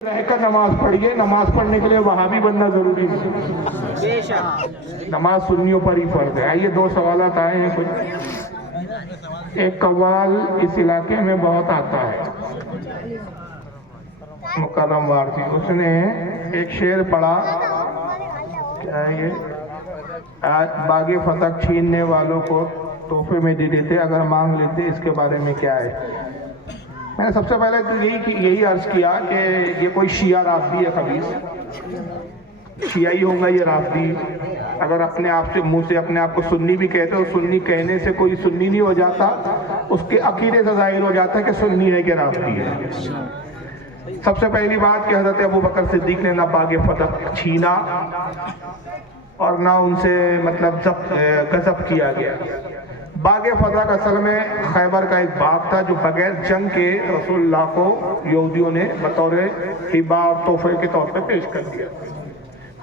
رہ کر نماز پڑھیے. نماز پڑھنے کے لیے وہابی بننا ضروری نہیں. نماز سنیوں پر ہی فرض ہے. آئیے دو سوالات آئے ہیں کچھ. ایک قوال اس علاقے میں بہت آتا ہے, مکرم وار تھی, اس نے ایک شعر پڑھا, کیا ہے یہ, باغ فتح چھیننے والوں کو تحفے میں دے دیتے اگر مانگ لیتے, اس کے بارے میں کیا ہے؟ میں نے سب سے پہلے تو یہی عرض کیا کہ یہ کوئی شیعہ رافضی ہے خبیث, شیعی ہوگا یہ رافضی. اگر اپنے آپ سے منہ سے اپنے آپ کو سنی بھی کہتے ہو, سنی کہنے سے کوئی سنی نہیں ہو جاتا, اس کے عقیدے سے ظاہر ہو جاتا ہے کہ سنی ہے کہ رافضی ہے. سب سے پہلی بات کہ حضرت ابوبکر صدیق نے نہ باغ فتح چھینا اور نہ ان سے غصب کیا گیا. باغ فتح کا اصل میں خیبر کا ایک باغ تھا جو بغیر جنگ کے رسول اللہ کو یہودیوں نے بطور ہبہ اور تحفے کے طور پہ پیش کر دیا.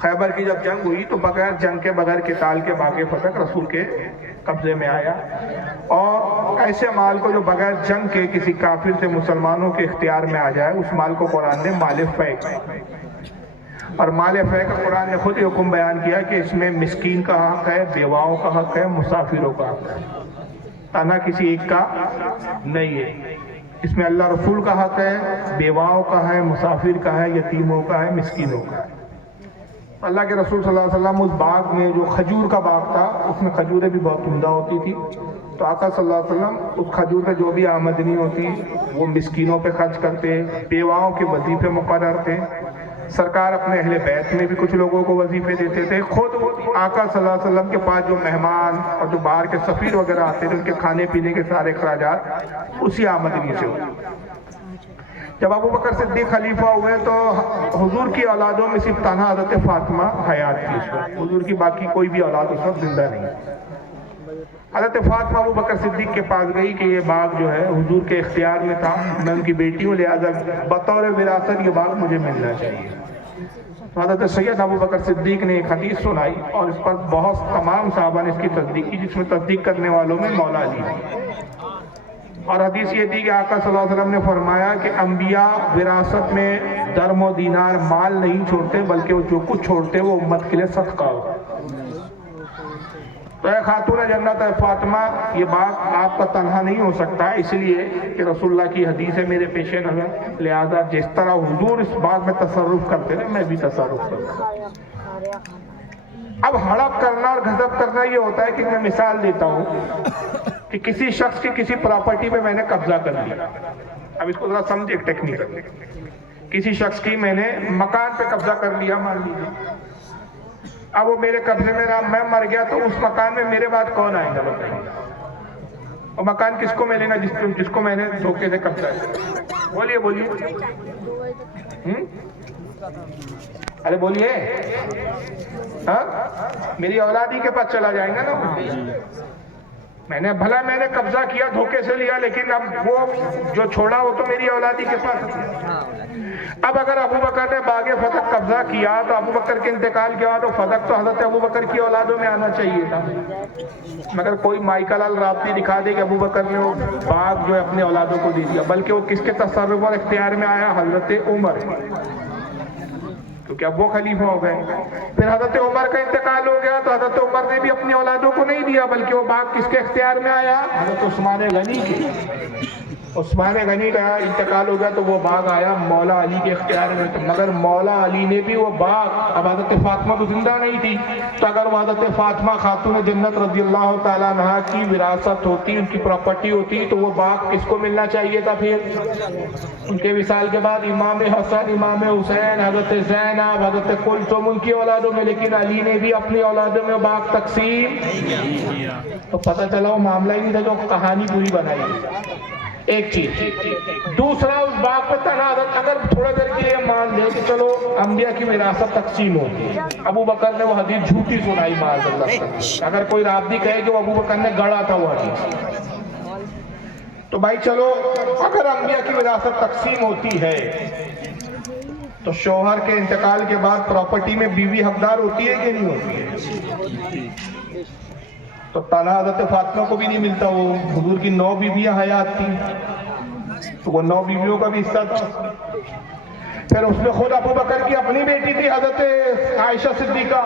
خیبر کی جب جنگ ہوئی تو بغیر جنگ کے, بغیر قتال کے باغ فتح رسول کے قبضے میں آیا, اور ایسے مال کو جو بغیر جنگ کے کسی کافر سے مسلمانوں کے اختیار میں آ جائے, اس مال کو قرآن نے مال فے, اور مال فے کا قرآن نے خود حکم بیان کیا کہ اس میں مسکین کا حق ہے, بیواؤں کا حق ہے, مسافروں کا حق ہے, تنہا کسی ایک کا نہیں ہے. اس میں اللہ رسول کا حق ہے, بیواؤں کا ہے, مسافر کا ہے, یتیموں کا ہے, مسکینوں کا ہے. اللہ کے رسول صلی اللہ علیہ وسلم اس باغ میں, جو کھجور کا باغ تھا, اس میں کھجوریں بھی بہت عمدہ ہوتی تھی, تو آقا صلی اللہ علیہ وسلم اس کھجور میں جو بھی آمدنی ہوتی وہ مسکینوں پہ خرچ کرتے, بیواؤں کے وظیفے مقرر تھے. سرکار اپنے اہل بیت میں بھی کچھ لوگوں کو وظیفے دیتے تھے. خود آقا صلی اللہ علیہ وسلم کے پاس جو مہمان اور جو باہر کے سفیر وغیرہ آتے تھے, ان کے کھانے پینے کے سارے اخراجات اسی آمدنی سے ہوتے. جب ابوبکر صدیق خلیفہ ہوئے تو حضور کی اولادوں میں صرف تنہا حضرت فاطمہ حیات تھی اس وقت. حضور کی باقی کوئی بھی اولاد اس وقت زندہ نہیں. حضرت فاطمہ ابوبکر صدیق کے پاس گئی کہ یہ باغ جو ہے حضور کے اختیار میں تھا, میں ان کی بیٹی ہوں, لہٰذا بطور وراثت یہ باغ مجھے ملنا چاہیے. حضرت سید ابوبکر صدیق نے ایک حدیث سنائی, اور اس پر بہت تمام صحابہ نے اس کی تصدیق کی, جس میں تصدیق کرنے والوں میں مولا علی تھی. اور حدیث یہ تھی کہ آقا صلی اللہ علیہ وسلم نے فرمایا کہ انبیاء وراثت میں درم و دینار مال نہیں چھوڑتے, بلکہ وہ جو کچھ چھوڑتے وہ امت کے لیے صدقہ ہو. تو اے خاتون جنت اے فاطمہ, یہ باغ آپ کا تنہا نہیں ہو سکتا, اس لیے کہ رسول اللہ کی حدیث ہے میرے پیش نظر, لہذا جس طرح حضور اس باغ میں تصرف کرتے ہیں میں بھی تصرف کرتا ہوں. اب ہڑپ کرنا اور غصب کرنا یہ ہوتا ہے کہ میں مثال دیتا ہوں کہ کسی شخص کی کسی پراپرٹی پہ میں نے قبضہ کر لیا. اب اس کو ذرا سمجھے ٹیکنیکل. کسی شخص کی میں نے مکان پہ قبضہ کر لیا, مان لیجیے, اب وہ میرے قبضے میں رہا, میں مر گیا, تو اس مکان میں میرے بعد کون آئے گا بتائیے؟ اور مکان کس کو ملے گا؟ جس کو میں نے دھوکے سے قبضہ کیا. بولیے بولیے, ارے بولیے. ہاں, میری اولادی کے پاس چلا جائیں گا نا. میں نے قبضہ کیا, دھوکے سے لیا, لیکن اب وہ جو چھوڑا وہ تو میری اولادی کے پاس. اب اگر ابوبکر نے باغ فتح قبضہ کیا تو ابوبکر کے انتقال کے بعد وہ فتح تو حضرت ابوبکر کی اولادوں میں آنا چاہیے تھا. مگر کوئی مائیکل الرابطی دکھا دے کہ ابوبکر نے وہ باغ جو ہے اپنے اولادوں کو دے دیا, بلکہ وہ کس کے تصرف اور اختیار میں آیا؟ حضرت عمر, کیونکہ اب وہ خلیفہ ہو گئے. پھر حضرت عمر کا انتقال ہو گیا تو حضرت عمر نے بھی اپنی اولادوں کو نہیں دیا, بلکہ وہ باغ کس کے اختیار میں آیا؟ حضرت عثمان غنی کے. عثمان غنی کا انتقال ہو گیا تو وہ باغ آیا مولا علی کے اختیار میں. مگر مولا علی نے بھی وہ باغ, اب حضرت فاطمہ تو زندہ نہیں تھی, تو اگر وہ حضرت فاطمہ خاتون جنت رضی اللہ تعالیٰ عنہا کی وراثت ہوتی, ان کی پراپرٹی ہوتی, تو وہ باغ کس کو ملنا چاہیے تھا؟ پھر ان کے وصال کے بعد امام حسن, امام حسین, حضرت زینب, حضرت کلثوم, ان کی اولادوں میں. لیکن علی نے بھی اپنی اولادوں میں باغ تقسیم, تو پتہ چلا وہ معاملہ ہی نہیں تھا جو کہانی پوری بنائی. ایک چیز. دوسرا, اس باغ پہ تنہا اگر تھوڑا دیر کے لیے مان لیں کہ چلو انبیاء کی وراثت تقسیم ہوتی ہے, ابوبکر نے وہ حدیث جھوٹی سنائی معاذ اللہ. اگر کوئی رابطی کہے کہ وہ ابوبکر نے گڑا تھا وہ حدیث, تو بھائی چلو اگر انبیاء کی وراثت تقسیم ہوتی ہے تو شوہر کے انتقال کے بعد پراپرٹی میں بیوی حقدار ہوتی ہے کہ نہیں ہوتی ہے؟ تو تنہا حضرت فاطمہ کو بھی نہیں ملتا, وہ حضور کی 9 بیویاں حیات تھیں, تو وہ 9 بیویوں کا بھی حصہ تھا. پھر اس میں خود ابو بکر کی اپنی بیٹی تھی حضرت عائشہ صدیقہ،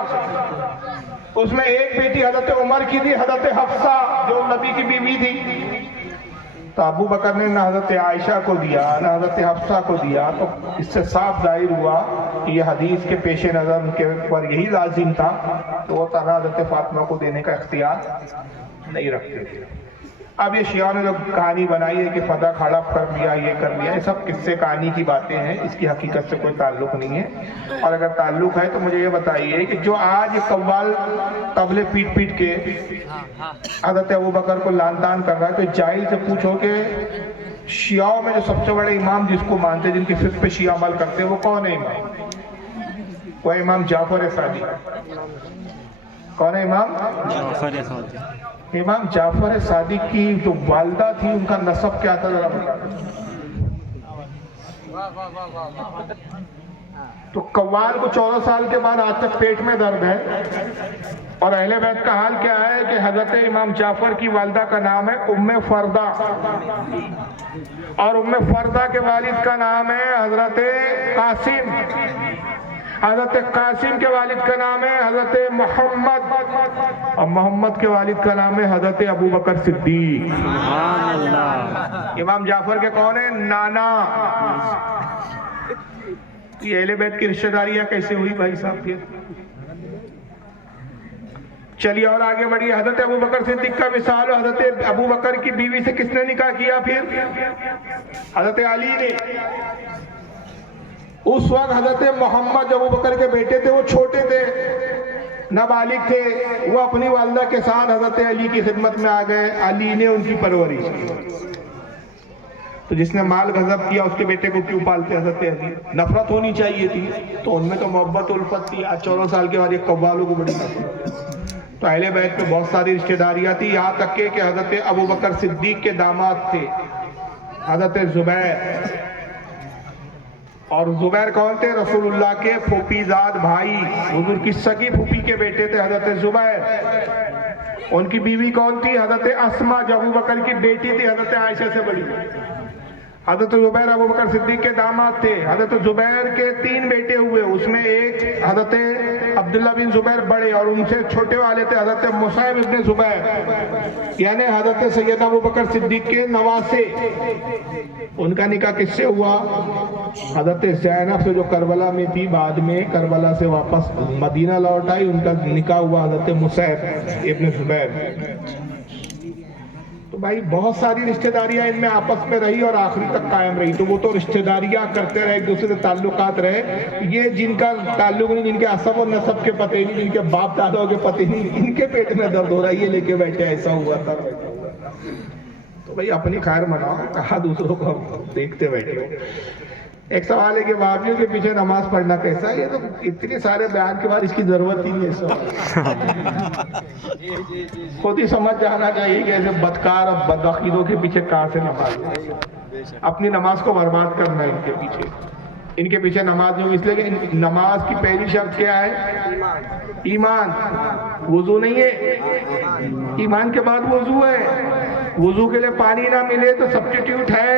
اس میں ایک بیٹی حضرت عمر کی تھی حضرت حفصہ جو نبی کی بیوی تھی. تو ابو بکر نے نہ حضرت عائشہ کو دیا نہ حضرت حفصہ کو دیا. تو اس سے صاف ظاہر ہوا کہ یہ حدیث کے پیش نظر ان کے اوپر یہی لازم تھا کہ وہ تنہا حضرت فاطمہ کو دینے کا اختیار نہیں رکھتے تھے. اب یہ شیعوں نے جو کہانی بنائی ہے کہ فتح کھڑا کر لیا، یہ کر لیا، یہ سب قصے کہانی کی باتیں ہیں، اس کی حقیقت سے کوئی تعلق نہیں ہے. اور اگر تعلق ہے تو مجھے یہ بتائیے کہ جو آج قوال طبلے پیٹ پیٹ کے حضرت ابو بکر کو لان تان کر رہا ہے، تو جاہل سے پوچھو کہ شیعوں میں جو سب سے بڑے امام جس کو مانتے، جن کی فقہ پہ شیعہ عمل کرتے ہیں، وہ کون ہے امام؟ وہ امام جعفر صادق. کون ہے امام؟ جعفر صادق. امام جعفر صادق کی جو والدہ تھی ان کا نسب کیا تھا ذرا بتا دیں. تو قوال کو 14 سال کے بعد آج تک پیٹ میں درد ہے. اور اہل بیت کا حال کیا ہے کہ حضرت امام جعفر کی والدہ کا نام ہے ام فردہ، اور ام فردہ کے والد کا نام ہے حضرت قاسم، حضرت قاسم کے والد کا نام ہے حضرت محمد، اور محمد کے والد کا نام ہے حضرت ابو بکر صدیق. امام جعفر کے کون ہیں؟ نانا. یہ اہل بیت کی رشتہ داریاں کیسے ہوئی بھائی صاحب؟ پھر چلیے اور آگے بڑھیے. حضرت ابو بکر صدیق کا مثال، حضرت ابو بکر کی بیوی سے کس نے نکاح کیا؟ پھر حضرت علی نے. اس وقت حضرت محمد جو ابو بکر کے بیٹے تھے وہ چھوٹے تھے، نابالغ تھے. وہ اپنی والدہ کے ساتھ حضرت علی کی خدمت میں آ گئے. علی نے ان کی پرورش کی. تو جس نے مال غضب کیا اس کے بیٹے کو کیوں پالتے حضرت علی؟ نفرت ہونی چاہیے تھی. تو ان میں تو محبت الفت تھی. آج 14 سال کے بعد ایک قوالوں کو بڑی نفرت. تو اہل بیت میں بہت ساری رشتہ داریاں تھی، یہاں تک کہ حضرت ابو بکر صدیق کے داماد تھے حضرت زبیر. اور زبیر کون تھے؟ رسول اللہ کے پھوپھی زاد بھائی، حضور کی سگی پھوپھی کے بیٹے تھے حضرت زبیر. ان کی بیوی کون تھی؟ حضرت اسما جو ابو بکر کی بیٹی تھی حضرت عائشہ سے بڑی. حضرت زبیر ابو بکر صدیق کے داماد تھے. حضرت زبیر کے 3 بیٹے ہوئے، اس میں ایک حضرت عبداللہ بن زبیر بڑے، اور ان سے چھوٹے والے تھے حضرت مصعب ابن زبیر، یعنی حضرت سیدنا ابو بکر صدیق کے نواسے. ان کا نکاح کس سے ہوا؟ حضرت زینب سے جو کربلا میں تھی، بعد میں کربلا سے واپس مدینہ لوٹ آئی. ان کا نکاح ہوا حضرت مصعب ابن زبیر. تو بھائی بہت ساری رشتہ داریاں ان میں آپس میں رہی اور آخری تک قائم رہی. تو وہ تو رشتہ داریاں کرتے رہے، ایک دوسرے سے تعلقات رہے. یہ جن کا تعلق نہیں، جن کے عصب و نسب کے پتہ نہیں، جن کے باپ داداؤں کے پتہ نہیں، ان کے پیٹ میں درد ہو رہا ہے یہ لے کے بیٹھے ایسا ہوا تھا. تو بھائی اپنی خیر مناؤ، کہا دوسروں کو دیکھتے بیٹھے. ایک سوال ہے کہ باویوں کے پیچھے نماز پڑھنا کیسا ہے؟ یہ تو اتنے سارے بیان کے بعد اس کی ضرورت ہی نہیں ہے. خود ہی سمجھ جانا چاہیے کہ ایسے بدکار اور بدعقیدوں کے پیچھے کہاں سے نماز. اپنی نماز کو برباد کرنا ہے ان کے پیچھے نماز نہیں ہوگی. اس لیے کہ نماز کی پہلی شرط کیا ہے؟ ایمان. وضو نہیں ہے، ایمان کے بعد وضو ہے. وضو کے لیے پانی نہ ملے تو سبسٹیٹیوٹ ہے،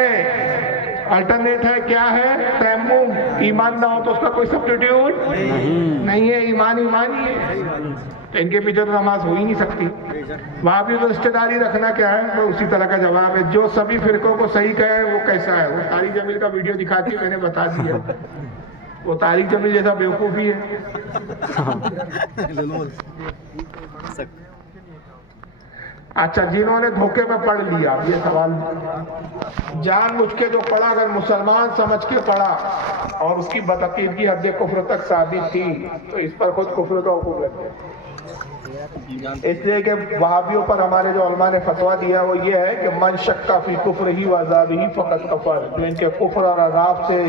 الٹرنیٹ ہے. کیا ہے؟ تیمم. ایمان نہ ہو تو اس کا کوئی سبسٹیٹیوٹ نہیں ہے. ایمان ہی ہے. تو ان کے پیچھے تو نماز ہو ہی نہیں سکتی. وہاں بھی تو رشتہ داری رکھنا کیا ہے؟ وہ اسی طرح کا جواب ہے. جو سبھی فرقوں کو صحیح کہے وہ کیسا ہے؟ وہ طارق جمیل کا ویڈیو دکھاتی میں نے بتا دیا. وہ طارق جمیل جیسا بیوقوفی ہے. اچھا، جنہوں نے دھوکے میں پڑھ لیا، یہ سوال جان بوجھ کے جو پڑھا، اگر مسلمان سمجھ کے پڑھا اور اس کی بدعقیدگی حد کفر تک ثابت تھی تو اس پر خود کفر کا حکم لگے. اس لیے کہ وہابیوں پر ہمارے جو علماء نے فتویٰ دیا وہ یہ ہے کہ من شک فی کفرہ و عذابہ فقط کفر. جو ان کے کفر اور عذاب سے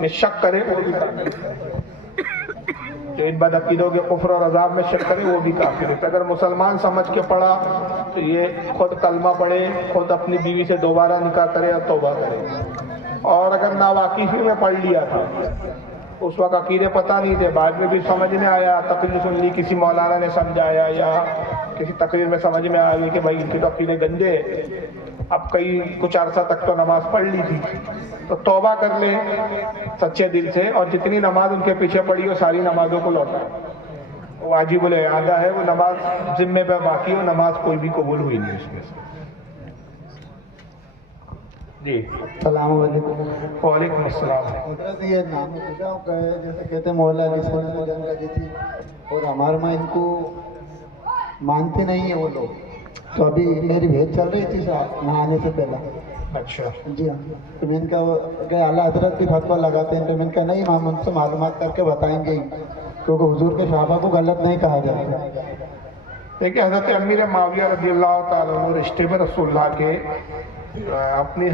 میں شک کرے وہ بھی کافر ہے. جو ان بدعقیدوں کے کفر اور عذاب میں شک کرے وہ بھی کافر ہے. اگر مسلمان سمجھ کے پڑھا تو یہ خود کلمہ پڑھے، خود اپنی بیوی سے دوبارہ نکاح کرے اور توبہ کرے. اور اگر ناواقفی میں پڑھ لیا تھا، اس وقت عقیدے پتہ نہیں تھے، بعد میں بھی سمجھ میں آیا، تقریر سن لی، کسی مولانا نے سمجھایا یا کسی تقریر میں سمجھ میں آ گئی کہ بھائی ان کے تو عقیدے گندے. اب کچھ عرصہ تک تو نماز پڑھ لی تھی، تو توبہ کر لیں سچے دل سے، اور جتنی نماز ان کے پیچھے پڑی ہو ساری نمازوں کو لوٹائیں۔ واجب الاعادہ ہے، وہ نماز ذمے پہ باقی ہو، نماز کوئی بھی قبول ہوئی نہیں اس میں سے۔ جی السلام علیکم۔ وعلیکم السلام۔ حضرت یہ نام خدا کا ہے، جیسے کہتے ہیں مولا علی سے انہوں نے جنگ لگی تھی اور ہمارے میں ان کو مانتے نہیں ہیں وہ لوگ، تو ابھی میری بھیج چل رہی تھی نہانے سے پہلا۔ اچھا جی ہاں، تو میں نے کہا کہ اعلیٰ حضرت بھی فتویٰ لگاتے ہیں، تو میں نے کہا نہیں، ہم ان سے معلومات کر کے بتائیں گے ہی، کیونکہ حضور کے صحابہ کو غلط نہیں کہا جاتا۔ دیکھیں حضرت امیر معاویہ رضی اللہ تعالیٰ عنہ رشتے میں رسول اللہ کے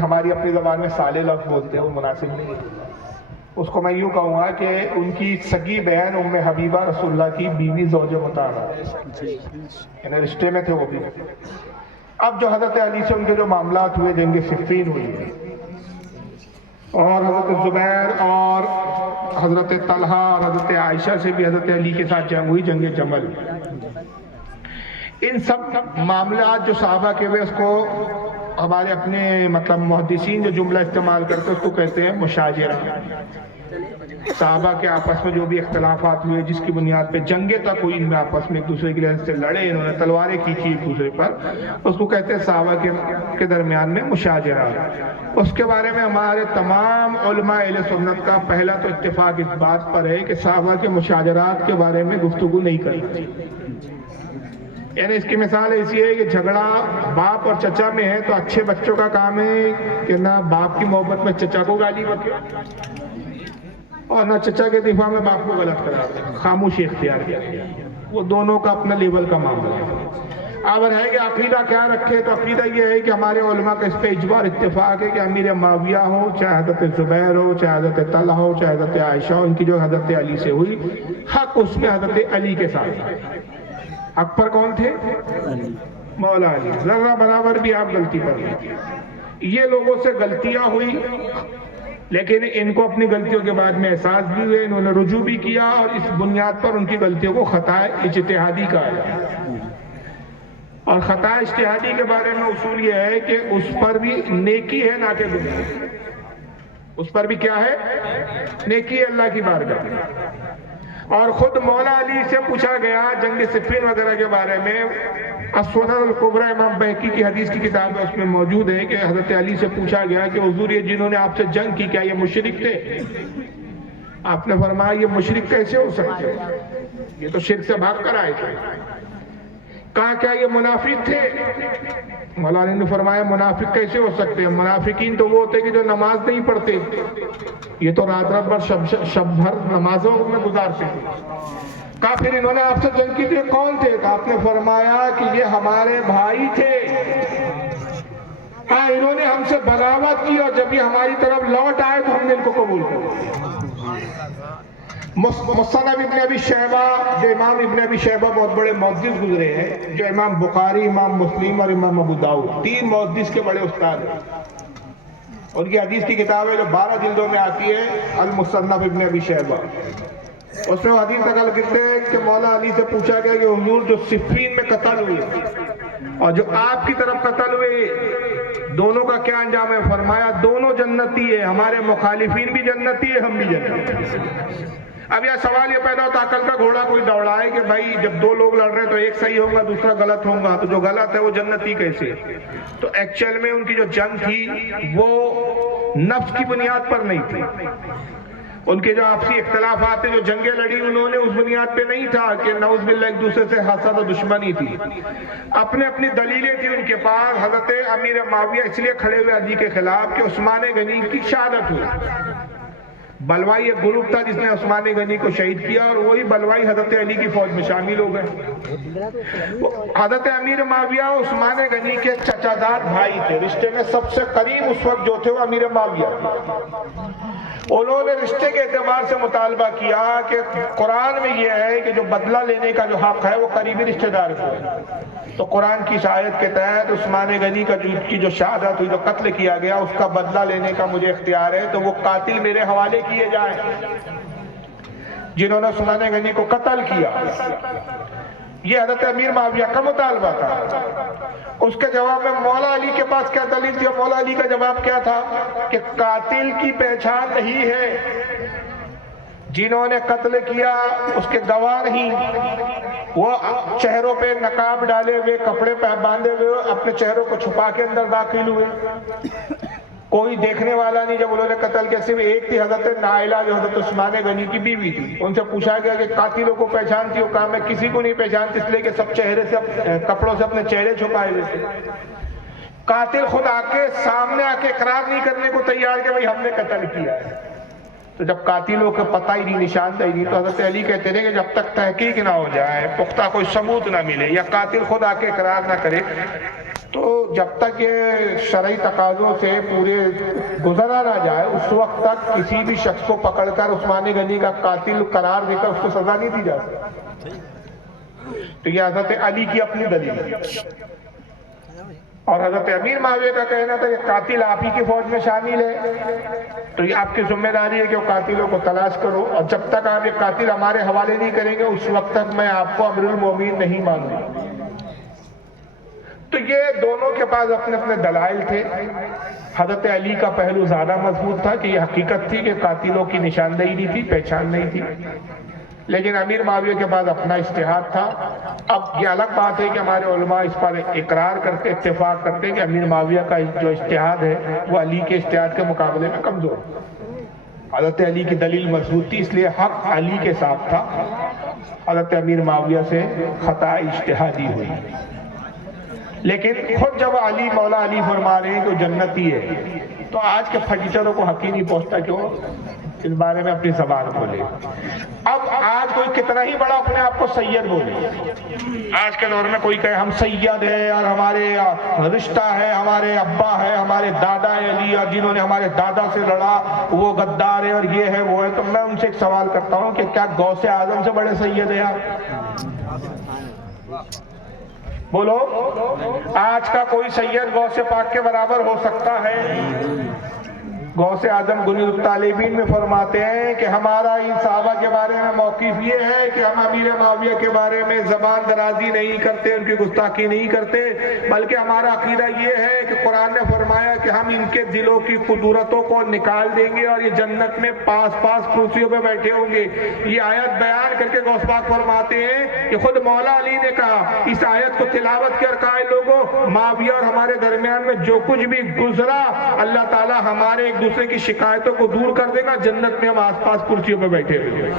ہماری اپنی زبان میں سالے لفظ بولتے ہیں، وہ مناسب نہیں ہے۔ اس کو میں یوں کہوں گا کہ ان کی سگی بہن ام حبیبہ رسول اللہ کی بیوی زوج مطہرہ، یعنی رشتے میں تھے وہ بھی۔ اب جو حضرت علی سے ان کے جو معاملات ہوئے، جنگ صفین ہوئی اور حضرت زبیر اور حضرت طلحہ اور حضرت عائشہ سے بھی حضرت علی کے ساتھ جنگ ہوئی، جنگ جمل۔ ان سب معاملات جو صحابہ کے ہوئے، اس کو ہمارے اپنے مطلب محدثین جو جملہ استعمال کرتے ہیں اس کو کہتے ہیں مشاجرہ۔ صحابہ کے آپس میں جو بھی اختلافات ہوئے، جس کی بنیاد پہ جنگیں تک ہوئی، ان میں آپس میں ایک دوسرے کے لیے سے لڑے، انہوں نے تلواریں کھینچی ایک دوسرے پر، اس کو کہتے ہیں صحابہ کے درمیان میں مشاجرہ۔ اس کے بارے میں ہمارے تمام علماء اہل سنت کا پہلا تو اتفاق اس بات پر ہے کہ صحابہ کے مشاجرات کے بارے میں گفتگو نہیں کرنی۔ یعنی اس کی مثال ایسی ہے کہ جھگڑا باپ اور چچا میں ہے تو اچھے بچوں کا کام ہے کہ نہ باپ کی محبت میں چچا کو گالی بکے اور نہ چچا کے دفاع میں باپ کو غلط کرا دے، خاموشی اختیار کیا۔ وہ دونوں کا اپنا لیول کا معاملہ ہے۔ اگر ہے کہ عقیدہ کیا رکھے تو عقیدہ یہ ہے کہ ہمارے علماء کا اس پہ اجبار اتفاق ہے کہ امیر معاویہ ہو، چاہے حضرت زبیر ہو، چاہے حضرت طلحہ ہو، چاہے حضرت عائشہ ہو، ان کی جو حضرت علی سے ہوئی، حق اس میں حضرت علی کے ساتھ۔ حق پر کون تھے؟ مولا علی۔ ذرہ برابر بھی آپ غلطی پر نہیں۔ یہ لوگوں سے غلطیاں ہوئی، لیکن ان کو اپنی غلطیوں کے بعد میں احساس بھی ہوئے، انہوں نے رجوع بھی کیا، اور اس بنیاد پر ان کی غلطیوں کو خطا اجتہادی کہا ہے۔ اور خطا اجتہادی کے بارے میں اصول یہ ہے کہ اس پر بھی نیکی ہے، نہ کہ گناہ۔ اس پر بھی کیا ہے؟ نیکی ہے اللہ کی بارگاہ میں۔ اور خود مولا علی سے پوچھا گیا جنگ صفین وغیرہ کے بارے میں، السنن الکبریٰ امام بہقی کی حدیث کی کتاب ہے، اس میں موجود ہے کہ حضرت علی سے پوچھا گیا کہ حضور یہ جنہوں نے آپ سے جنگ کی کیا یہ مشرک تھے؟ آپ نے فرمایا یہ مشرک کیسے ہو سکتے ہیں؟ یہ تو شرک سے بھاگ کر آئے تھے۔ کہا کیا یہ منافق تھے؟ مولا علی نے فرمایا منافق کیسے ہو سکتے ہیں؟ منافقین تو وہ ہوتے کہ جو نماز نہیں پڑھتے، یہ تو رات رات بھر شب بھر نمازوں میں گزارتے تھے۔ کہا پھر انہوں نے آپ سے جنگ کی تھی کون تھے؟ کہا آپ نے فرمایا کہ یہ ہمارے بھائی تھے۔ کہا انہوں نے ہم سے بغاوت کی اور جب یہ ہماری طرف لوٹ آئے تو ہم نے ان کو قبول کیا۔ مصنف ابن ابی شیبہ، جو امام ابن ابی شیبہ بہت بڑے محدث گزرے ہیں، جو امام بخاری، امام مسلم اور امام ابو داؤد، تین محدث کے بڑے استاد ہیں۔ ان کی حدیث کی کتاب ہے جو 12 جلدوں میں آتی ہے، المصنف ابن ابی شیبہ۔ اس میں حدیث نقل کرتے ہیں کہ مولا علی سے پوچھا گیا کہ حضور جو صفین میں قتل ہوئے اور جو آپ کی طرف قتل ہوئے، دونوں کا کیا انجام ہے؟ فرمایا دونوں جنتی ہے، ہمارے مخالفین بھی جنتی ہے، ہم بھی جنتی ہیں۔ اب یہ سوال یہ پیدا ہوتا عقل کا گھوڑا کوئی دوڑائے کہ بھائی جب دو لوگ لڑ رہے ہیں تو ایک صحیح ہوگا دوسرا غلط ہوگا، تو جو غلط ہے وہ جنتی کیسے؟ تو ایکچوئل میں ان کی جو جنگ تھی وہ نفس کی بنیاد پر نہیں تھی۔ ان کے جو آپسی اختلافات تھے، جو جنگیں لڑی انہوں نے، اس بنیاد پہ نہیں تھا کہ نعوذ باللہ ایک دوسرے سے حسد و دشمنی تھی۔ اپنے اپنی دلیلیں تھی ان کے پاس۔ حضرت امیر معاویہ اس لیے کھڑے ہوئے علی کے خلاف کہ عثمان غنی کی شہادت ہوئی۔ بلوائی ایک گروپ تھا جس نے عثمان غنی کو شہید کیا، اور وہی بلوائی حضرت علی کی فوج میں شامل ہو گئے۔ حضرت امیر معاویہ عثمان غنی کے چچا زاد بھائی تھے، رشتے میں سب سے قریب اس وقت جو تھے وہ امیر معاویہ تھے۔ انہوں نے رشتے کے اعتبار سے مطالبہ کیا کہ قرآن میں یہ ہے کہ جو بدلہ لینے کا جو حق ہے وہ قریبی رشتہ دار کو ہے، تو قرآن کی آیت کے تحت عثمان غنی کی جو شہادت ہوئی، جو قتل کیا گیا، اس کا بدلہ لینے کا مجھے اختیار ہے، تو وہ قاتل میرے حوالے کیے جائیں جنہوں نے عثمان غنی کو قتل کیا۔ یہ حضرت امیر معاویہ کا مطالبہ تھا. اس کے جواب میں مولا علی کے پاس کیا دلیل تھی؟ مولا علی کا جواب کیا تھا کہ قاتل کی پہچان نہیں ہے، جنہوں نے قتل کیا اس کے گواہ نہیں، وہ چہروں پہ نقاب ڈالے ہوئے، کپڑے پہ باندھے ہوئے، اپنے چہروں کو چھپا کے اندر داخل ہوئے، کوئی دیکھنے والا نہیں. جب انہوں نے قتل کیا صرف ایک تھی حضرت نائلہ جو حضرت عثمان غنی کی بیوی تھی. ان سے پوچھا گیا کہ قاتلوں کو پہچانتی ہو؟ کہا میں کسی کو نہیں پہچانتی، اس لیے کہ سب چہرے سے کپڑوں سے اپنے چہرے چھپائے ہوئے تھے. قاتل خود آ کے سامنے آ کے اقرار نہیں کرنے کو تیار کہ بھائی ہم نے قتل کیا ہے. تو جب قاتلوں کا پتہ ہی نہیں، نشاندہی نہیں، تو حضرت علی کہتے ہیں کہ جب تک تحقیق نہ ہو جائے، پختہ کوئی ثبوت نہ ملے یا قاتل خود آ کے اقرار نہ کرے، تو جب تک یہ شرعی تقاضوں سے پورے گزرا نہ جائے، اس وقت تک کسی بھی شخص کو پکڑ کر عثمان غنی کا قاتل قرار دے کر اس کو سزا نہیں دی جا سکتی. تو یہ حضرت علی کی اپنی دلیل ہے. اور حضرت امیر معاویہ کا کہنا تھا کہ قاتل آپ ہی کی فوج میں شامل ہے، تو یہ آپ کی ذمہ داری ہے کہ وہ قاتلوں کو تلاش کرو، اور جب تک آپ یہ قاتل ہمارے حوالے نہیں کریں گے اس وقت تک میں آپ کو امیر المومنین نہیں مانوں. تو یہ دونوں کے پاس اپنے اپنے دلائل تھے. حضرت علی کا پہلو زیادہ مضبوط تھا کہ یہ حقیقت تھی کہ قاتلوں کی نشاندہی نہیں تھی، پہچان نہیں تھی. لیکن امیر معاویہ کے بعد اپنا اجتہاد تھا. اب یہ الگ بات ہے کہ ہمارے علماء اس پر اقرار کرتے، اتفاق کرتے کہ امیر معاویہ کا جو اجتہاد ہے وہ علی کے اجتہاد کے مقابلے میں کمزور. حضرت علی کی دلیل مضبوط تھی، اس لیے حق علی کے ساتھ تھا. حضرت امیر معاویہ سے خطا اجتہادی ہوئی. لیکن خود جب علی مولا علی فرما رہے ہیں کہ وہ جنتی ہے، تو آج کے فجیٹروں کو حق ہی نہیں پہنچتا کہ وہ اس بارے میں اپنی زبان کھولے. اب آج کوئی کتنا ہی بڑا اپنے آپ کو سید بولے، آج کے دور میں کوئی کہے ہم سید ہیں اور ہمارے رشتہ ہے، ہمارے ابا ہے، ہمارے دادا علی، اور جنہوں نے ہمارے دادا سے لڑا وہ غدار ہے اور یہ ہے وہ ہے. تو میں ان سے ایک سوال کرتا ہوں کہ کیا غوث اعظم سے بڑے سید ہیں آپ؟ بولو، آج کا کوئی سید غوث پاک کے برابر ہو سکتا ہے؟ غوث اعظم گنی الطالبین میں فرماتے ہیں کہ ہمارا ان صحابہ کے بارے میں موقف یہ ہے کہ ہم امیر معاویہ کے بارے میں زبان درازی نہیں کرتے، ان کی گستاخی نہیں کرتے، بلکہ ہمارا عقیدہ یہ ہے کہ قرآن نے فرمایا کہ ہم ان کے دلوں کی قدرتوں کو نکال دیں گے اور یہ جنت میں پاس پاس کرسیوں پہ بیٹھے ہوں گے. یہ آیت بیان کر کے غوث پاک فرماتے ہیں کہ خود مولا علی نے کہا اس آیت کو تلاوت کر کہا لوگوں، معاویہ اور ہمارے درمیان میں جو کچھ بھی گزرا اللہ تعالیٰ ہمارے ایک دوسرے کی شکایتوں کو دور کر دے گا، جنت میں ہم آس پاس کرسیوں پہ بیٹھے ہوئے.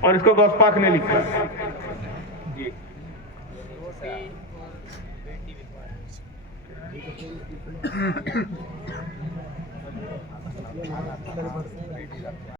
اور اس کو غوث پاک نے لکھا. جی